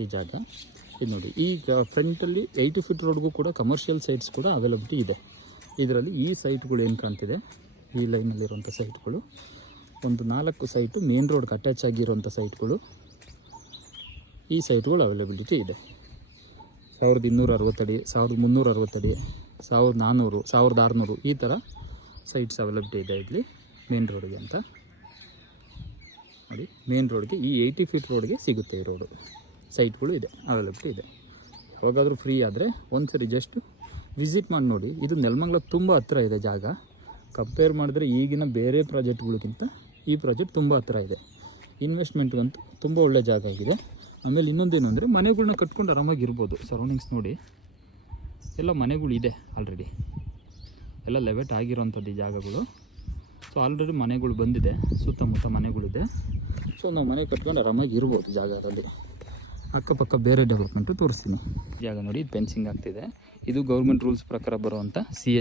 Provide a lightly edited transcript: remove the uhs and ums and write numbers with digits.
ಈ ಜಾಗ. ಇದು ನೋಡಿ, ಈಗ ಫ್ರಂಟಲ್ಲಿ 80 ಫೀಟ್ ರೋಡ್ಗೂ ಕೂಡ ಕಮರ್ಷಿಯಲ್ ಸೈಟ್ಸ್ ಕೂಡ ಅವೈಲಬಿಲಿಟಿ ಇದೆ. ಇದರಲ್ಲಿ ಈ ಸೈಟ್ಗಳು ಏನು ಕಾಣ್ತಿದೆ, ಈ ಲೈನಲ್ಲಿರುವಂಥ ಸೈಟ್ಗಳು ಒಂದು 4 ಸೈಟು ಮೇನ್ ರೋಡ್ಗೆ ಅಟ್ಯಾಚ್ ಆಗಿರುವಂಥ ಸೈಟ್ಗಳು. ಈ ಸೈಟ್ಗಳು ಅವೈಲಬಿಲಿಟಿ ಇದೆ. 1260 ಅಡಿ, 1360 ಅಡಿ, 1400, 1600 ಈ ಥರ ಸೈಟ್ಸ್ ಅವೈಲಬಿಲಿಟಿ ಇದೆ ಇಲ್ಲಿ ಮೇನ್ ರೋಡ್ಗೆ ಅಂತ ನೋಡಿ. ಮೇನ್ ರೋಡ್ಗೆ ಈ 80 ಫೀಟ್ ರೋಡ್ಗೆ ಸಿಗುತ್ತೆ ಈ ರೋಡು. ಸೈಟ್ಗಳು ಇದೆ, ಅವೈಲಬಿಲಿಟಿ ಇದೆ. ಯಾವಾಗಾದರೂ ಫ್ರೀ ಆದರೆ ಒಂದು ಸರಿ ಜಸ್ಟ್ ವಿಸಿಟ್ ಮಾಡಿ ನೋಡಿ. ಇದು ನೆಲಮಂಗಲ ತುಂಬ ಹತ್ತಿರ ಇದೆ ಜಾಗ. ಕಂಪೇರ್ ಮಾಡಿದ್ರೆ ಈಗಿನ ಬೇರೆ ಪ್ರಾಜೆಕ್ಟ್ಗಳಿಗಿಂತ ಈ ಪ್ರಾಜೆಕ್ಟ್ ತುಂಬ ಹತ್ತಿರ ಇದೆ. ಇನ್ವೆಸ್ಟ್ಮೆಂಟ್ಗಂತೂ ತುಂಬ ಒಳ್ಳೆ ಜಾಗ ಆಗಿದೆ. ಆಮೇಲೆ ಇನ್ನೊಂದೇನು ಅಂದರೆ ಮನೆಗಳ್ನ ಕಟ್ಕೊಂಡು ಆರಾಮಾಗಿ ಇರ್ಬೋದು. ಸರೌಂಡಿಂಗ್ಸ್ ನೋಡಿ, ಎಲ್ಲ ಮನೆಗಳಿದೆ ಆಲ್ರೆಡಿ, ಎಲ್ಲ ಲೆವೆಟ್ ಆಗಿರೋಂಥದ್ದು ಈ ಜಾಗಗಳು. ಸೊ ಆಲ್ರೆಡಿ ಮನೆಗಳು ಬಂದಿದೆ, ಸುತ್ತಮುತ್ತ ಮನೆಗಳಿದೆ. ಸೊ ನಾವು ಮನೆ ಕಟ್ಕೊಂಡು ಆರಾಮಾಗಿ ಇರ್ಬೋದು ಜಾಗದಲ್ಲಿ. ಅಕ್ಕಪಕ್ಕ ಬೇರೆ ಡೆವಲಪ್ಮೆಂಟು ತೋರಿಸ್ತೀನಿ. ಜಾಗ ನೋಡಿ, ಇದು ಫೆನ್ಸಿಂಗ್ ಆಗ್ತಿದೆ. ಇದು ಗೌರ್ಮೆಂಟ್ ರೂಲ್ಸ್ ಪ್ರಕಾರ ಬರುವಂಥ CH